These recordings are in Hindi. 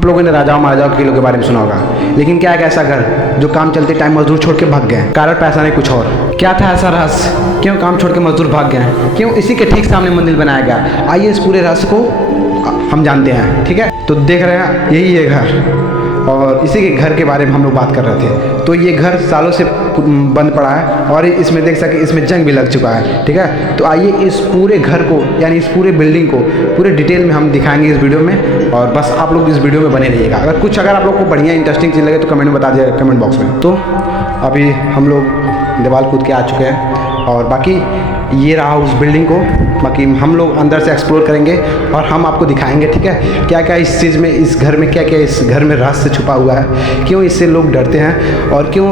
आप लोगों ने राजाओं महाराजाओं के किलों के बारे में सुना होगा, लेकिन क्या एक ऐसा घर जो काम चलते टाइम मजदूर छोड़ के भाग गए? कारण पैसा नहीं कुछ और। क्या था ऐसा रहस्य? क्यों काम छोड़ के मजदूर भाग गए? क्यों इसी के ठीक सामने मंदिर बनाया गया? आइए इस पूरे रहस्य को हम जानते हैं। ठीक है, तो देख रहे हैं यही है घर, और इसी के घर के बारे में हम लोग बात कर रहे थे। तो ये घर सालों से बंद पड़ा है और इसमें देख सके इसमें जंग भी लग चुका है। ठीक है, तो आइए इस पूरे घर को यानी इस पूरे बिल्डिंग को पूरे डिटेल में हम दिखाएंगे इस वीडियो में, और बस आप लोग इस वीडियो में बने रहिएगा। अगर आप लोग को बढ़िया इंटरेस्टिंग चीज़ लगे तो कमेंट में बता दीजिएगा कमेंट बॉक्स में। तो अभी हम लोग दीवार कूद के आ चुके हैं और बाकी ये रहा उस बिल्डिंग को। बाकी हम लोग अंदर से एक्सप्लोर करेंगे और हम आपको दिखाएंगे, ठीक है, क्या क्या इस चीज़ में, इस घर में क्या क्या इस घर में रहस्य छुपा हुआ है, क्यों इससे लोग डरते हैं और क्यों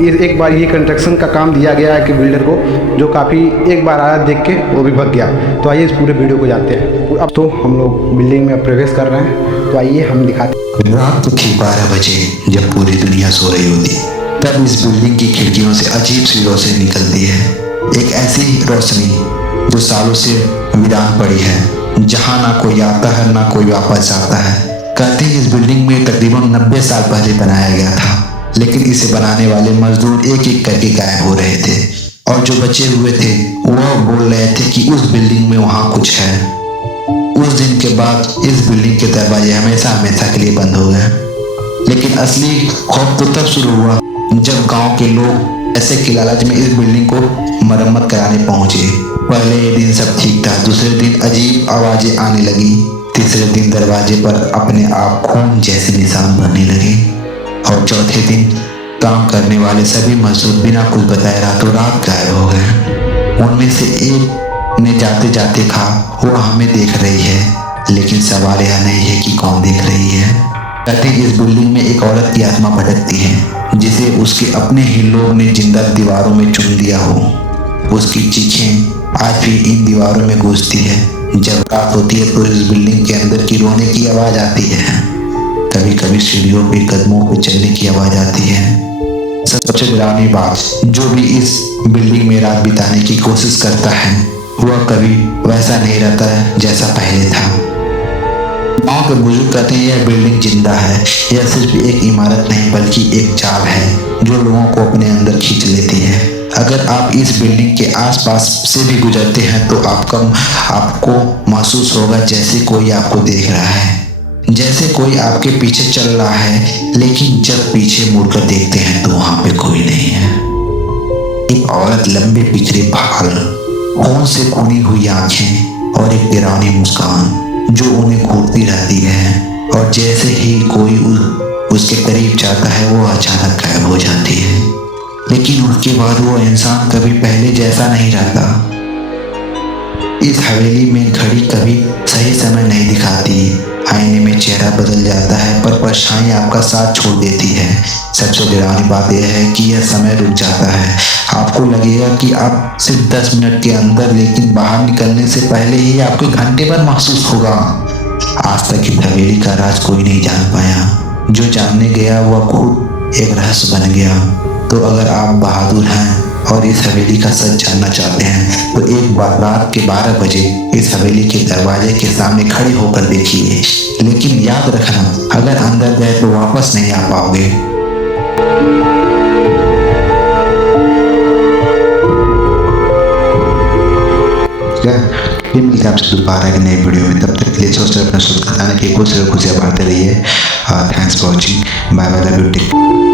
एक बार ये कंस्ट्रक्शन का काम दिया गया है कि बिल्डर को, जो काफ़ी एक बार आया देख के वो भी भग गया। तो आइए इस पूरे वीडियो को जानते हैं। अब तो हम लोग बिल्डिंग में प्रवेश कर रहे हैं, तो आइए हम दिखाते हैं। रात के 12 बजे जब पूरी दुनिया सो रही होती, तब इस बिल्डिंग की खिड़कियों से अजीब सी रोशनी निकलती है। एक ऐसी रोशनी जो सालों से वीरान पड़ी है, जहां ना कोई आता है ना कोई वापस जाता है। कहते हैं इस बिल्डिंग में तकरीबन 90 साल पहले बनाया गया था, लेकिन इसे बनाने वाले मजदूर एक एक करके गायब हो रहे थे, और जो बचे हुए थे वह बोल रहे थे कि उस बिल्डिंग में वहां कुछ है। उस दिन के बाद इस बिल्डिंग के दरवाजे हमेशा हमेशा के लिए बंद हो गए। लेकिन असली खौफ तो तब शुरू हुआ जब गांव के लोग ऐसे के लालच में इस बिल्डिंग को मरम्मत कराने पहुंचे। पहले दिन सब ठीक था, दूसरे दिन अजीब आवाजें आने लगी, तीसरे दिन दरवाजे पर अपने आप खून जैसे निशान बनने लगे, और चौथे दिन काम करने वाले सभी मजदूर बिना कुछ बताए रातों रात गायब हो गए। उनमें से एक ने जाते जाते कहा वो हमें देख रही है, लेकिन सवाल यह नहीं है कि कौन देख रही है। कहते इस बिल्डिंग में एक औरत की आत्मा भटकती है, जिसे उसके अपने ही लोग ने जिंदा दीवारों में चुन दिया हो। उसकी चीखें आज भी इन दीवारों में गूंजती है। जब रात होती है तो इस बिल्डिंग के अंदर की रोने की आवाज आती है, कभी कभी सीढ़ियों पे कदमों पे चलने की आवाज आती है। सबसे डरावनी बात, जो भी इस बिल्डिंग में रात बिताने की कोशिश करता है वह कभी वैसा नहीं रहता है जैसा पहले था। गाँव के बुजुर्ग कहते हैं यह बिल्डिंग जिंदा है, यह सिर्फ एक इमारत नहीं बल्कि एक जाल है जो लोगों को अपने अंदर खींच लेती है। अगर आप इस बिल्डिंग के आसपास से भी गुजरते हैं तो आपको महसूस होगा जैसे कोई आपको देख रहा है, जैसे कोई आपके पीछे चल रहा है, लेकिन जब पीछे मुड़कर देखते हैं तो वहां पे कोई नहीं है। एक औरत, लंबे पिछड़े बाल, खून से खूनी हुई आंखें और एक डरावनी मुस्कान जो उन्हें घूरती रहती है, और जैसे ही कोई उसके करीब जाता है वो अचानक गायब हो जाती है। लेकिन उसके बाद वो इंसान कभी पहले जैसा नहीं रहता। इस हवेली में घड़ी कभी सही समय नहीं दिखाती, आईने में चेहरा बदल जाता है पर परछाई आपका साथ छोड़ देती है। सबसे डरावनी बात यह है कि यह समय रुक जाता है। आपको लगेगा कि आप सिर्फ 10 मिनट के अंदर, लेकिन बाहर निकलने से पहले ही आपको घंटे भर महसूस होगा। आज तक इस हवेली का राज कोई नहीं जान पाया, जो जानने गया वह खुद एक रहस्य बन गया। तो अगर आप बहादुर हैं और इस हवेली का सच जानना चाहते हैं तो एक बार रात के 12 बजे इस हवेली के दरवाजे के सामने खड़े होकर देखिए, लेकिन याद रखना अगर अंदर गए तो वापस नहीं आ पाओगे। फिर मिलते हैं आपसे दोबारा एक नई वीडियो में। तब तक के लिए सोचते अपना सुख बताने की कोशिश बांटते रहिए। Thanks for watching. Bye bye, love you, take care.